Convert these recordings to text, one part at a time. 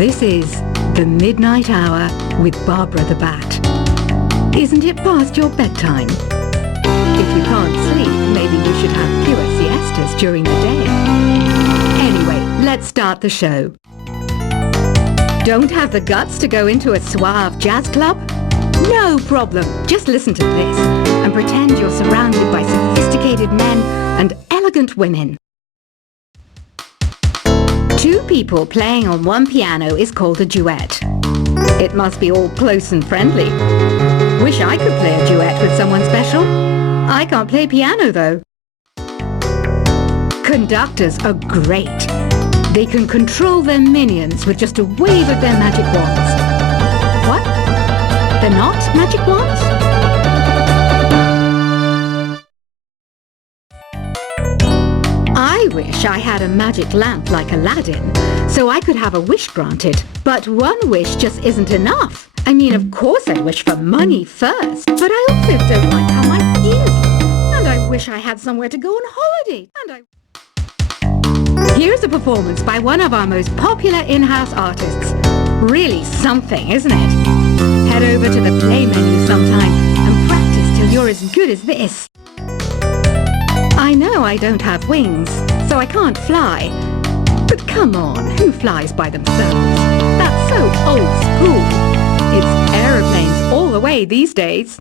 This is The Midnight Hour with Barbara the Bat. Isn't it past your bedtime? If you can't sleep, maybe you should have fewer siestas during the day. Anyway, let's start the show. Don't have the guts to go into a suave jazz club? No problem. Just listen to this and pretend you're surrounded by sophisticated men and elegant women. Two people playing on one piano is called a duet. It must be all close and friendly. Wish I could play a duet with someone special. I can't play piano though. Conductors are great. They can control their minions with just a wave of their magic wands. What? They're not magic wands? I wish I had a magic lamp like Aladdin, so I could have a wish granted. But one wish just isn't enough. I mean, of course I wish for money first, but I also don't like how my ears look. And I wish I had somewhere to go on holiday. Here's a performance by one of our most popular in-house artists. Really something, isn't it? Head over to the play menu sometime and practice till you're as good as this. I know I don't have wings, so I can't fly. But come on, who flies by themselves? That's so old school. It's aeroplanes all the way these days.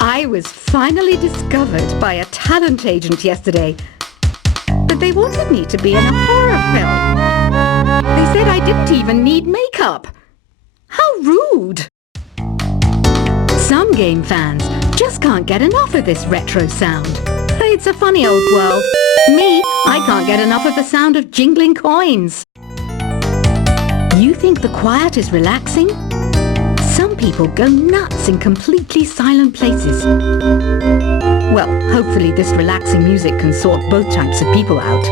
I was finally discovered by a talent agent yesterday. But they wanted me to be in a horror film. They said I didn't even need makeup. How rude! Some game fans just can't get enough of this retro sound. It's a funny old world. Me, I can't get enough of the sound of jingling coins. You think the quiet is relaxing? Some people go nuts in completely silent places. Well, hopefully this relaxing music can sort both types of people out.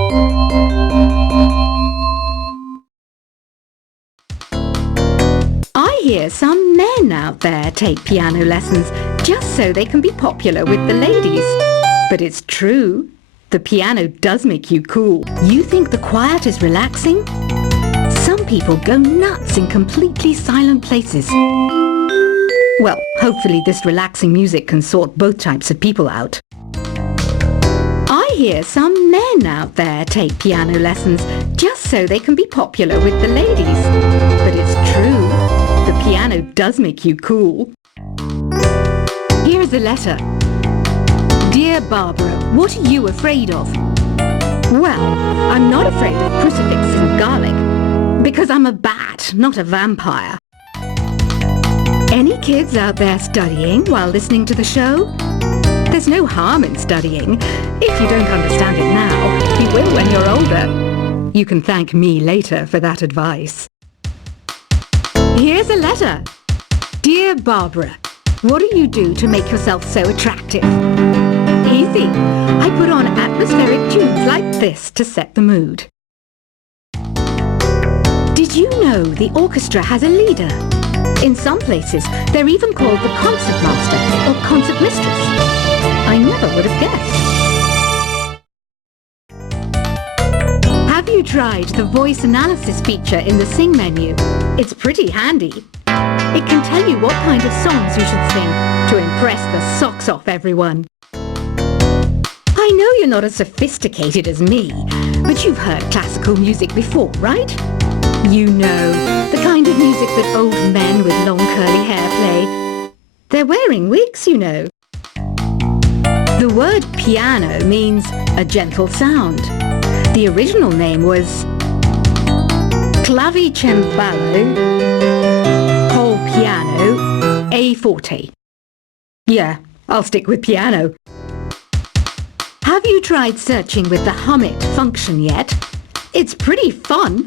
I hear some men out there take piano lessons just so they can be popular with the ladies. But it's true. The piano does make you cool. You think the quiet is relaxing? Some people go nuts in completely silent places. Well, hopefully this relaxing music can sort both types of people out. I hear some men out there take piano lessons just so they can be popular with the ladies. But it's true. The piano does make you cool. Here's a letter. Dear Barbara, what are you afraid of? Well, I'm not afraid of crucifixes and garlic, because I'm a bat, not a vampire. Any kids out there studying while listening to the show? There's no harm in studying. If you don't understand it now, you will when you're older. You can thank me later for that advice. Here's a letter. Dear Barbara, what do you do to make yourself so attractive? Easy. I put on atmospheric tunes like this to set the mood. Did you know the orchestra has a leader? In some places, they're even called the concertmaster or concert mistress. I never would have guessed. Have you tried the voice analysis feature in the Sing menu? It's pretty handy. It can tell you what kind of songs you should sing to impress the socks off everyone. I know you're not as sophisticated as me, but you've heard classical music before, right? You know, the kind of music that old men with long curly hair play. They're wearing wigs, you know. The word piano means a gentle sound. The original name was clavicembalo col piano a forte. Yeah, I'll stick with piano. Have you tried searching with the hum it function yet? It's pretty fun.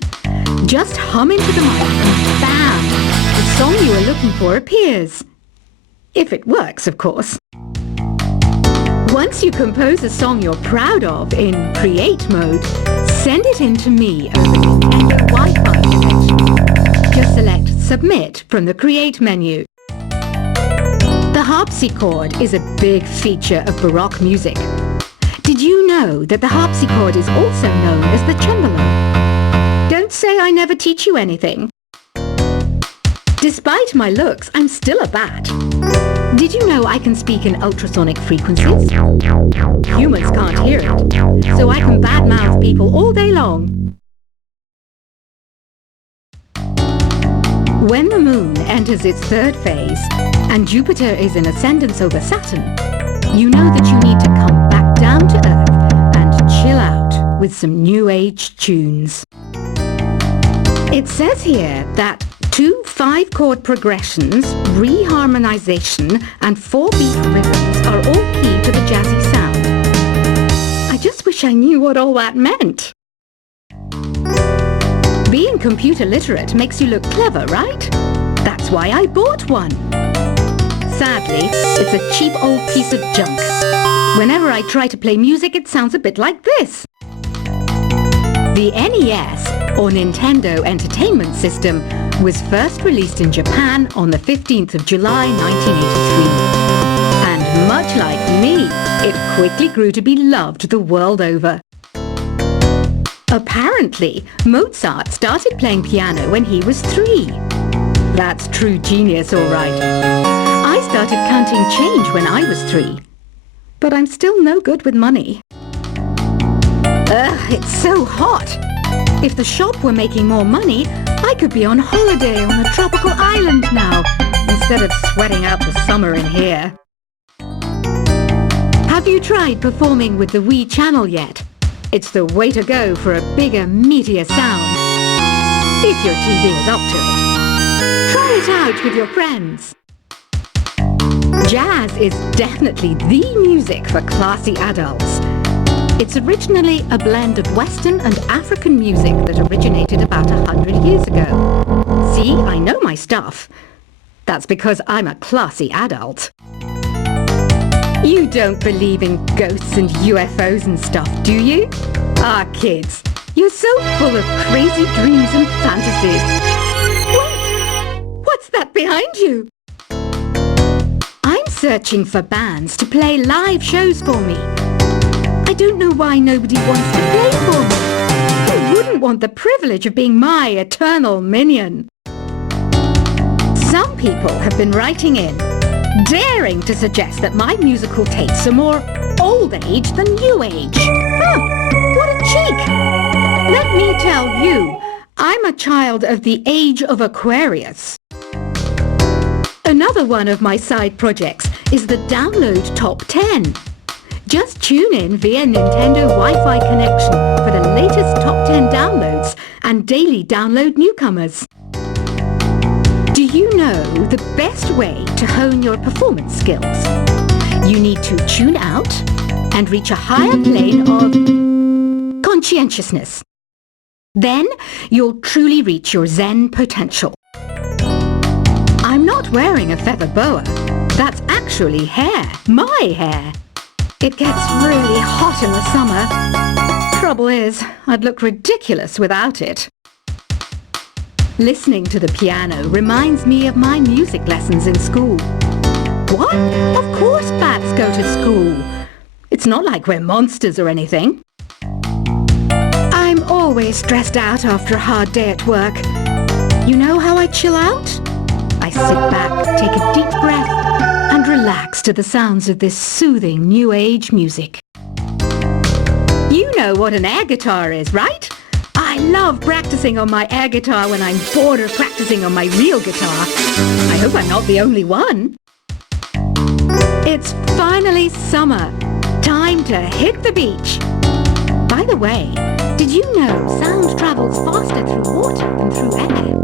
Just hum into the mic and bam! The song you are looking for appears. If it works, of course. Once you compose a song you're proud of in Create mode, send it in to me over Nintendo Wi-Fi connection. Just select Submit from the Create menu. The harpsichord is a big feature of Baroque music. Did you know that the harpsichord is also known as the cembalo? Don't Don't say I never teach you anything. Despite my looks, I'm still a bat. Did you know I can speak in ultrasonic frequencies? Humans can't hear it, so I can badmouth people all day long. When the moon enters its third phase and Jupiter is in ascendance over Saturn, you know that you need to come back down to Earth and chill out with some new age tunes. It says here that 2 5-chord progressions, reharmonization, and 4-beat rhythms are all key to the jazzy sound. I just wish I knew what all that meant. Being computer literate makes you look clever, right? That's why I bought one. Sadly, it's a cheap old piece of junk. Whenever I try to play music, it sounds a bit like this. The NES, or Nintendo Entertainment System, was first released in Japan on the 15th of July 1983. And much like me, it quickly grew to be loved the world over. Apparently, Mozart started playing piano when he was 3. That's true genius, all right. I started counting change when I was 3. But I'm still no good with money. Ugh, it's so hot. If the shop were making more money, I could be on holiday on a tropical island now, instead of sweating out the summer in here. Have you tried performing with the Wii channel yet? It's the way to go for a bigger, meatier sound. If your TV is up to it. Try it out with your friends. Jazz is definitely the music for classy adults. It's originally a blend of Western and African music that originated about 100 years ago. See, I know my stuff. That's because I'm a classy adult. You don't believe in ghosts and UFOs and stuff, do you? Ah, kids, you're so full of crazy dreams and fantasies. Wait, what's that behind you? I'm searching for bands to play live shows for me. I don't know why nobody wants to play for me. Who wouldn't want the privilege of being my eternal minion? Some people have been writing in, daring to suggest that my musical tastes are more old age than new age. Huh, what a cheek! Let me tell you, I'm a child of the age of Aquarius. Another one of my side projects is the Download Top 10. Just tune in via Nintendo Wi-Fi connection for the latest top 10 downloads and daily download newcomers. Do you know the best way to hone your performance skills? You need to tune out and reach a higher plane of conscientiousness. Then you'll truly reach your Zen potential. I'm not wearing a feather boa. That's actually hair, my hair. It gets really hot in the summer. Trouble is, I'd look ridiculous without it. Listening to the piano reminds me of my music lessons in school. What? Of course bats go to school. It's not like we're monsters or anything. I'm always stressed out after a hard day at work. You know how I chill out? I sit back, take a deep breath, and relax to the sounds of this soothing new age music. You know what an air guitar is, right? I love practicing on my air guitar when I'm bored of practicing on my real guitar. I hope I'm not the only one. It's finally summer. Time to hit the beach. By the way, did you know sound travels faster through water than through air?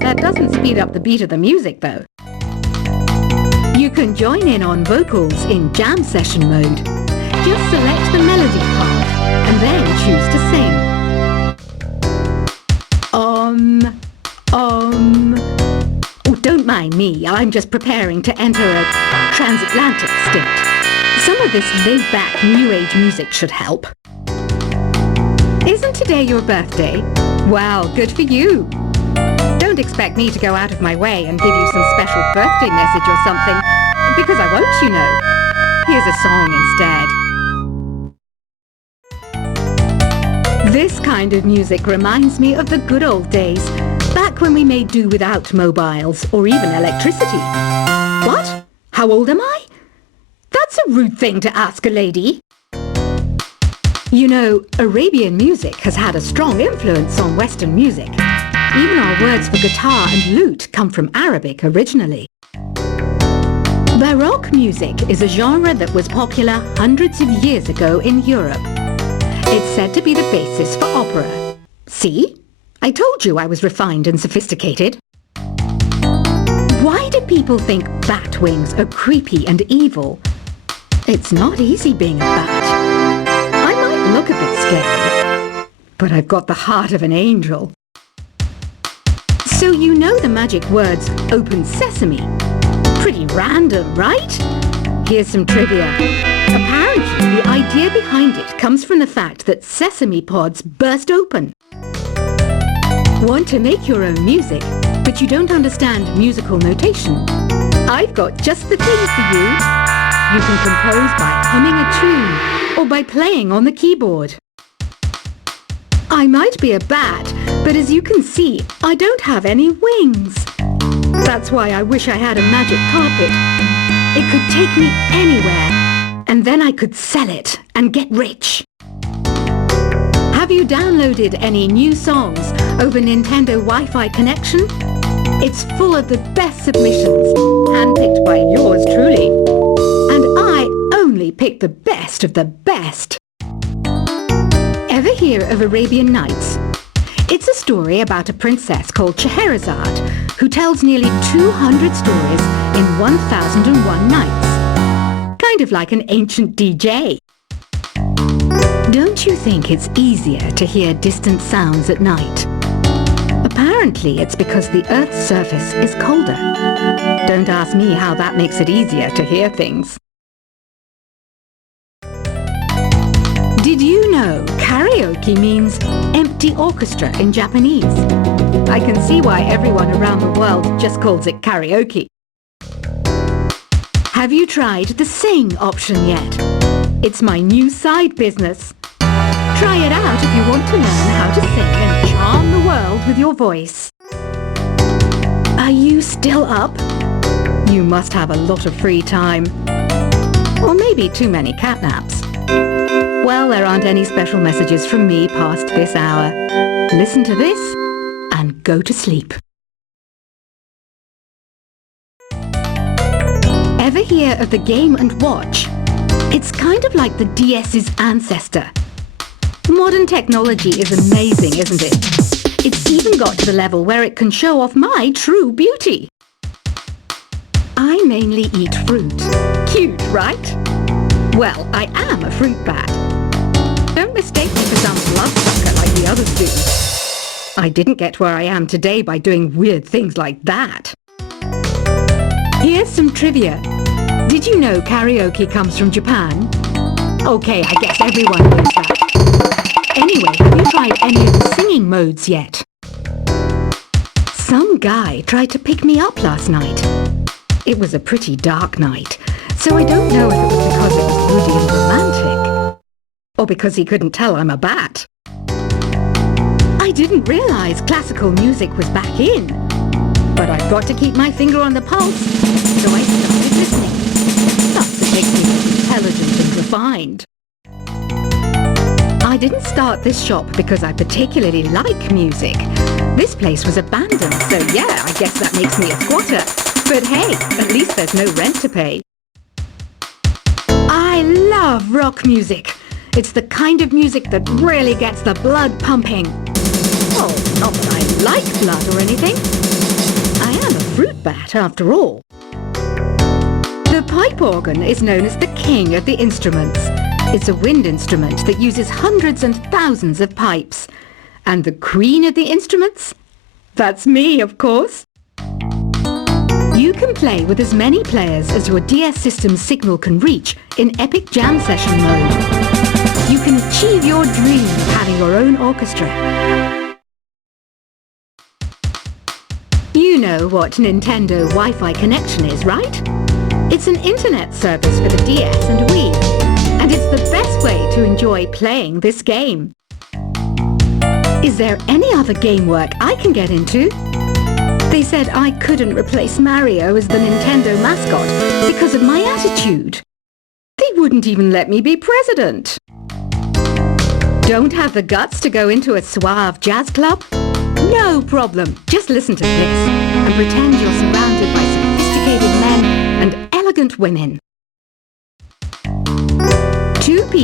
That doesn't speed up the beat of the music, though. You can join in on vocals in jam session mode. Just select the melody part and then choose to sing. Oh, don't mind me. I'm just preparing to enter a transatlantic state. Some of this laid-back new age music should help. Isn't today your birthday? Wow, good for you. Don't expect me to go out of my way and give you some special birthday message or something, because I won't, you know. Here's a song instead. This kind of music reminds me of the good old days, back when we made do without mobiles or even electricity. What? How old am I? That's a rude thing to ask a lady. You know, Arabian music has had a strong influence on Western music. Even our words for guitar and lute come from Arabic originally. Baroque music is a genre that was popular hundreds of years ago in Europe. It's said to be the basis for opera. See? I told you I was refined and sophisticated. Why do people think bat wings are creepy and evil? It's not easy being a bat. I might look a bit scary, but I've got the heart of an angel. So you know the magic words "open sesame." Pretty random, right? Here's some trivia. Apparently, the idea behind it comes from the fact that sesame pods burst open. Want to make your own music, but you don't understand musical notation? I've got just the thing for you. You can compose by humming a tune or by playing on the keyboard. I might be a bat, but as you can see, I don't have any wings. That's why I wish I had a magic carpet. It could take me anywhere, and then I could sell it and get rich. Have you downloaded any new songs over Nintendo Wi-Fi connection? It's full of the best submissions, handpicked by yours truly. And I only pick the best of the best. Ever hear of Arabian Nights? It's a story about a princess called Scheherazade who tells nearly 200 stories in 1001 nights. Kind of like an ancient DJ. Don't you think it's easier to hear distant sounds at night? Apparently it's because the Earth's surface is colder. Don't ask me how that makes it easier to hear things. Did you know karaoke means empty orchestra in Japanese? I can see why everyone around the world just calls it karaoke. Have you tried the sing option yet? It's my new side business. Try it out if you want to learn how to sing and charm the world with your voice. Are you still up? You must have a lot of free time. Or maybe too many catnaps. Well, there aren't any special messages from me past this hour. Listen to this and go to sleep. Ever hear of the Game & Watch? It's kind of like the DS's ancestor. Modern technology is amazing, isn't it? It's even got to the level where it can show off my true beauty. I mainly eat fruit. Cute, right? Well, I am a fruit bat. Don't mistake me for some bloodsucker like the others do. I didn't get where I am today by doing weird things like that. Here's some trivia. Did you know karaoke comes from Japan? Okay, I guess everyone knows that. Anyway, have you tried any of the singing modes yet? Some guy tried to pick me up last night. It was a pretty dark night, so I don't know if it was because it was moody and romantic, or because he couldn't tell I'm a bat. I didn't realise classical music was back in, but I've got to keep my finger on the pulse, so I started listening. That's what makes me intelligent and refined. I didn't start this shop because I particularly like music. This place was abandoned, so yeah, I guess that makes me a squatter. But hey, at least there's no rent to pay. I love rock music. It's the kind of music that really gets the blood pumping. Oh, not that I like blood or anything. I am a fruit bat after all. The pipe organ is known as the king of the instruments. It's a wind instrument that uses hundreds and thousands of pipes. And the queen of the instruments? That's me, of course. You can play with as many players as your DS system's signal can reach in epic jam session mode. You can achieve your dream of having your own orchestra. You know what Nintendo Wi-Fi connection is, right? It's an internet service for the DS and Wii, and it's the best way to enjoy playing this game. Is there any other game work I can get into? They said I couldn't replace Mario as the Nintendo mascot because of my attitude. They wouldn't even let me be president. Don't have the guts to go into a suave jazz club? No problem. Just listen to this and pretend you're surrounded by sophisticated men and elegant women. Two people